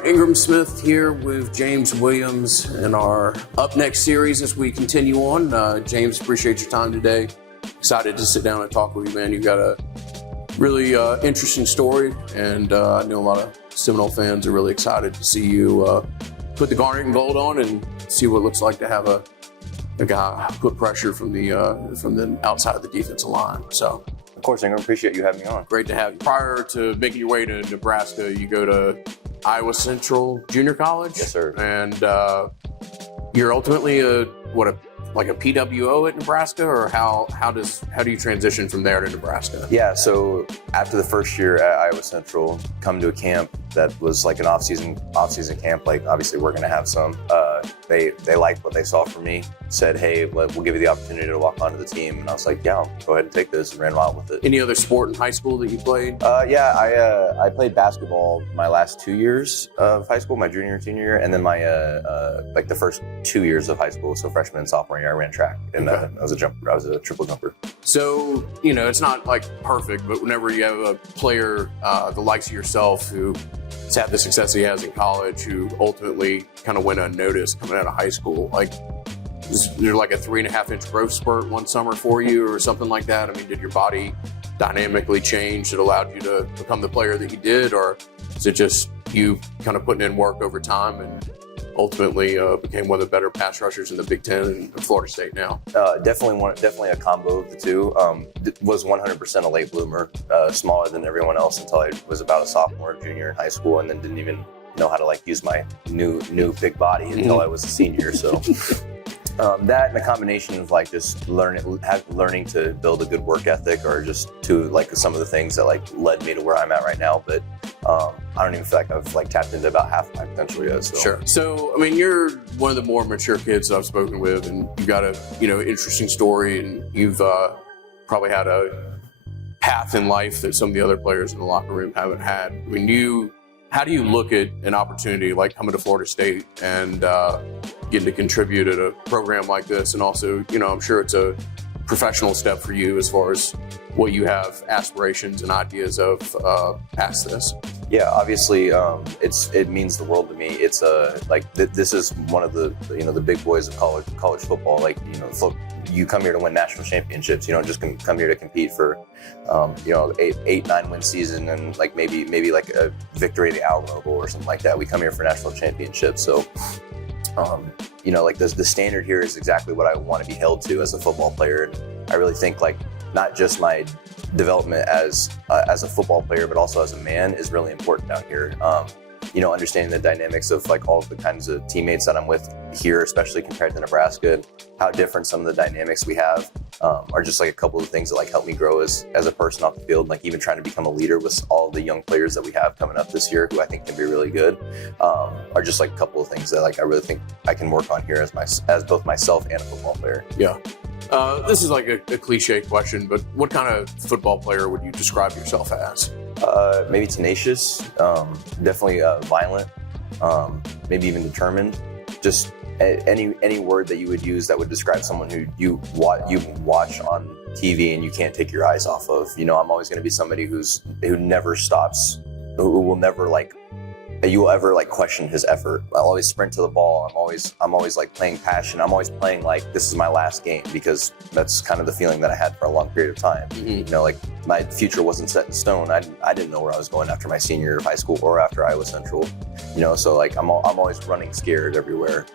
right, Ingram Smith here with James Williams in our Up Next series as we continue on. James, appreciate your time today. Excited to sit down and talk with you, man. You've got a really interesting story, and I know a lot of Seminole fans are really excited to see you put the garnet and gold on and see what it looks like to have a guy put pressure from the outside of the defensive line. So, of course, Ingram, appreciate you having me on. Great to have you. Prior to making your way to Nebraska, you go to Iowa Central Junior College? Yes, sir. And you're ultimately a PWO at Nebraska, or how do you transition from there to Nebraska? Yeah, so after the first year at Iowa Central, come to a camp that was like an off-season camp. Like, obviously we're going to have some. They liked what they saw from me, said, hey, we'll give you the opportunity to walk onto the team. And I was like, yeah, I'll go ahead and take this, and ran wild with it. Any other sport in high school that you played? I played basketball my last 2 years of high school, my junior and senior year, and then my the first 2 years of high school, so freshman and sophomore year, I ran track, and I was a triple jumper. So, it's not like perfect, but whenever you have a player the likes of yourself who has had the success he has in college, who ultimately kind of went unnoticed coming out of high school, like, is there like a 3.5-inch growth spurt one summer for you or something like that? I mean, did your body dynamically change that allowed you to become the player that you did, or is it just you kind of putting in work over time and ultimately became one of the better pass rushers in the Big Ten and Florida State now? Definitely a combo of the two. Was 100% a late bloomer, smaller than everyone else until I was about a sophomore, junior in high school, and then didn't even know how to use my new big body until I was a senior. So that and the combination of just learning to build a good work ethic, or just to some of the things that led me to where I'm at right now. But I don't even feel like I've tapped into about half of my potential yet. So. Sure. So, I mean, you're one of the more mature kids that I've spoken with, and you've got a interesting story, and you've probably had a path in life that some of the other players in the locker room haven't had. I mean, how do you look at an opportunity like coming to Florida State and getting to contribute at a program like this? And also, I'm sure it's a professional step for you as far as what you have aspirations and ideas of past this. Yeah, obviously, it means the world to me. It's this is one of the the big boys of college football. You come here to win national championships. You don't just come here to compete for 8-9 win season and maybe a victory at the Alamo Bowl or something like that. We come here for national championships. So the standard here is exactly what I want to be held to as a football player. And I really think not just my development as a football player, but also as a man is really important down here. Understanding the dynamics of all of the kinds of teammates that I'm with here, especially compared to Nebraska, and how different some of the dynamics we have are just a couple of things that help me grow as a person off the field. Even trying to become a leader with all the young players that we have coming up this year, who I think can be really good, are just a couple of things that I really think I can work on here as both myself and a football player. Yeah. This is a cliche question, but what kind of football player would you describe yourself as? Maybe tenacious, definitely violent, maybe even determined. Just any word that you would use that would describe someone who you watch on TV and you can't take your eyes off of. I'm always going to be somebody who never stops, who will never you will ever question his effort. I'll always sprint to the ball. I'm always playing passion. I'm always playing this is my last game, because that's kind of the feeling that I had for a long period of time. Mm-hmm. My future wasn't set in stone. I didn't know where I was going after my senior year of high school or after Iowa Central. So I'm always running scared everywhere.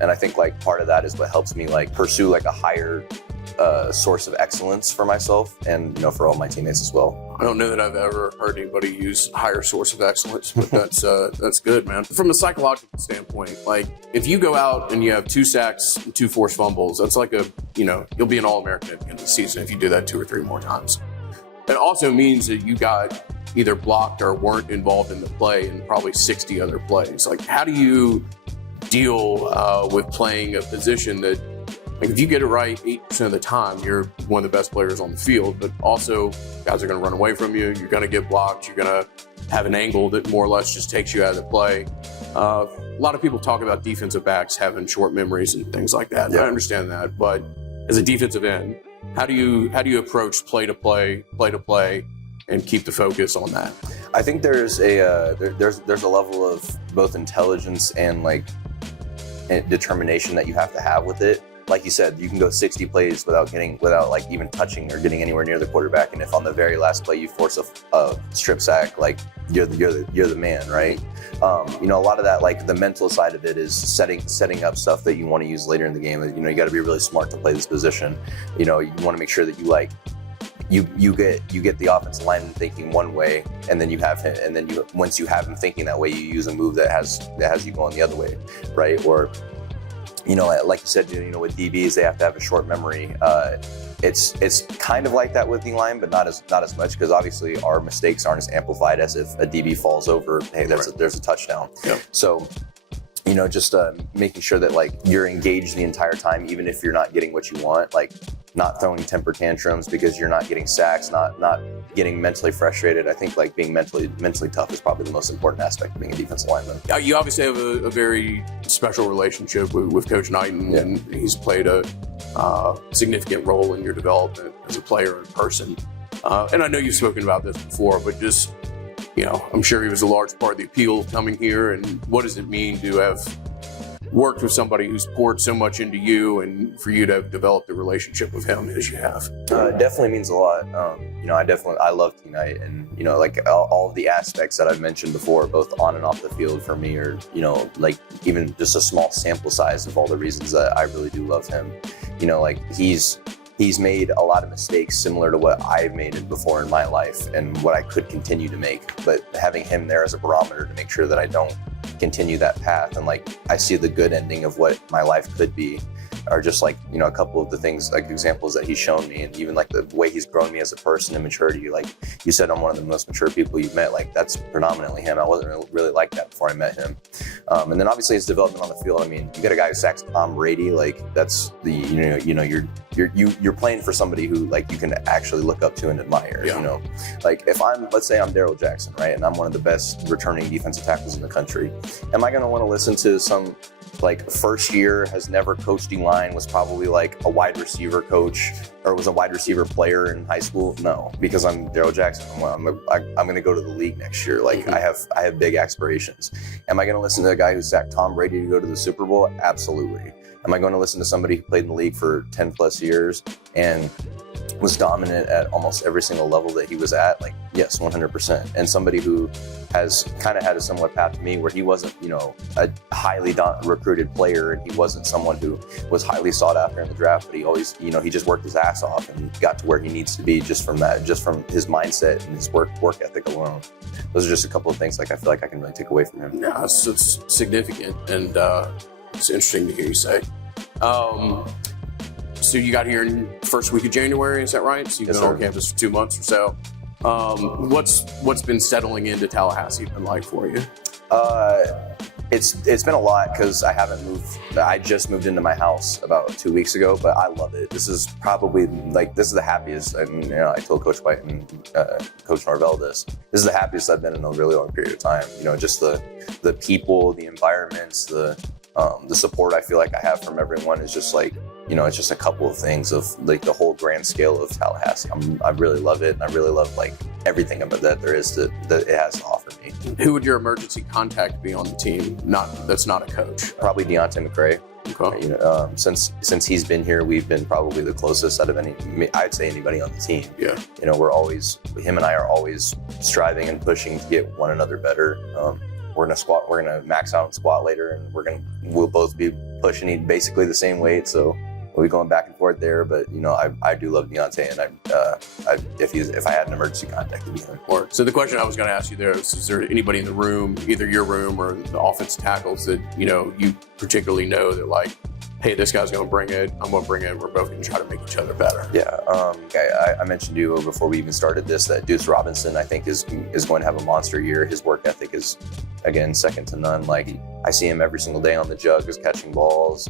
And I think part of that is what helps me pursue a higher source of excellence for myself and for all my teammates as well. I don't know that I've ever heard anybody use higher source of excellence, but that's good, man. From a psychological standpoint, if you go out and you have 2 sacks and 2 forced fumbles, that's you'll be an All-American at the end of the season if you do that 2 or 3 more times. It also means that you got either blocked or weren't involved in the play in probably 60 other plays. How do you deal with playing a position that, if you get it right 8% of the time, you're one of the best players on the field, but also guys are going to run away from you. You're going to get blocked. You're going to have an angle that more or less just takes you out of the play. A lot of people talk about defensive backs having short memories and things like that. Yeah. I understand that, but as a defensive end, how do you approach play to play, and keep the focus on that? I think there's there's a level of both intelligence and like determination that you have to have with it. Like you said, you can go 60 plays without like even touching or getting anywhere near the quarterback, and if on the very last play you force a strip sack, like you're the man, right? You know, a lot of that, like the mental side of it, is setting up stuff that you want to use later in the game. You know, you got to be really smart to play this position. You know, you want to make sure that you like you get the offensive lineman thinking one way, and then you have him, and then once you have him thinking that way, you use a move that has you going the other way, right? Or, you know, like you said, you know, with DBs, they have to have a short memory. It's kind of like that with D-line, but not as much, because obviously our mistakes aren't as amplified as if a DB falls over. Hey, there's a touchdown. Yep. So, you know, just making sure that like you're engaged the entire time, even if you're not getting what you want, like not throwing temper tantrums because you're not getting sacks, not getting mentally frustrated. I think like being mentally tough is probably the most important aspect of being a defensive lineman. You obviously have a very special relationship with Coach Knighton, yeah. And he's played a significant role in your development as a player and person. And I know you've spoken about this before, but just, you know, I'm sure he was a large part of the appeal of coming here. And what does it mean to have worked with somebody who's poured so much into you, and for you to have developed a relationship with him as you have? It definitely means a lot. You know, I love T-Knight, and, you know, like all of the aspects that I've mentioned before, both on and off the field for me, or, you know, like even just a small sample size of all the reasons that I really do love him. You know, like he's made a lot of mistakes similar to what I've made before in my life and what I could continue to make, but having him there as a barometer to make sure that I don't continue that path, and like I see the good ending of what my life could be, are just like, you know, a couple of the things, like examples that he's shown me, and even like the way he's grown me as a person and maturity. Like you said, I'm one of the most mature people you've met. Like that's predominantly him. I wasn't really like that before I met him. And then obviously his development on the field. I mean, you got a guy who sacks Tom Brady. Like that's you're playing for somebody who like you can actually look up to and admire. Yeah. You know, like let's say I'm Darryl Jackson, right, and I'm one of the best returning defensive tackles in the country. Am I going to want to listen to some like first year, has never coached D-line, was probably like a wide receiver coach or was a wide receiver player in high school? No, because I'm Darryl Jackson. I'm going to go to the league next year. Like I have big aspirations. Am I going to listen to a guy who sacked Tom Brady to go to the Super Bowl? Absolutely. Am I going to listen to somebody who played in the league for 10 plus years and was dominant at almost every single level that he was at? Like, yes, 100%. And somebody who has kind of had a similar path to me, where he wasn't, you know, a highly recruited player, and he wasn't someone who was highly sought after in the draft, but he always, you know, he just worked his ass off and got to where he needs to be just from his mindset and his work ethic alone. Those are just a couple of things like I feel like I can really take away from him. Yeah, it's significant, and it's interesting to hear you say. So you got here in the first week of January, is that right? So you've been on campus for 2 months or so. What's been settling into Tallahassee been like for you? It's been a lot, because I haven't moved. I just moved into my house about 2 weeks ago, but I love it. This is probably this is the happiest. And, you know, I told Coach White and Coach Norvell this. This is the happiest I've been in a really long period of time. You know, just the people, the environments, the support I feel like I have from everyone is just like, you know, it's just a couple of things of like the whole grand scale of Tallahassee. I really love it, and I really love like everything about that there is that it has to offer me. Who would your emergency contact be on the team? That's not a coach. Probably Deontay McCray. Okay. You know, since he's been here, we've been probably the closest out of I'd say anybody on the team. Yeah. You know, him and I are always striving and pushing to get one another better. We're gonna max out and squat later, and we'll both be pushing basically the same weight, so we'll be going back and forth there. But, you know, I do love Deontay, and if I had an emergency contact, it'd be him. So the question I was going to ask you there is there anybody in the room, either your room or the offensive tackles, that, you know, you particularly know that like, hey, this guy's going to bring it, I'm going to bring it, we're both going to try to make each other better? Yeah, I mentioned to you before we even started this that Deuce Robinson, I think, is going to have a monster year. His work ethic is, again, second to none. Like, I see him every single day on the jug, is catching balls,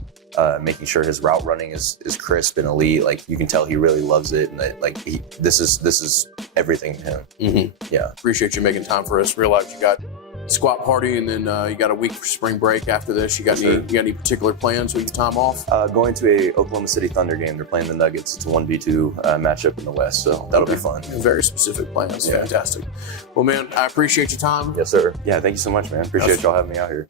making sure his route running is crisp and elite. Like, you can tell he really loves it, and that, like, this is everything to him. Mm-hmm. Yeah. Appreciate you making time for us. Realize you got squat party, and then you got a week for spring break after this. You got any particular plans with your time off? Going to a Oklahoma City Thunder game. They're playing the Nuggets. It's a 1v2 matchup in the West, so that'll be fun. Very specific plans. Yeah. Fantastic. Well, man, I appreciate your time. Yes, sir. Yeah, thank you so much, man. Appreciate y'all having me out here.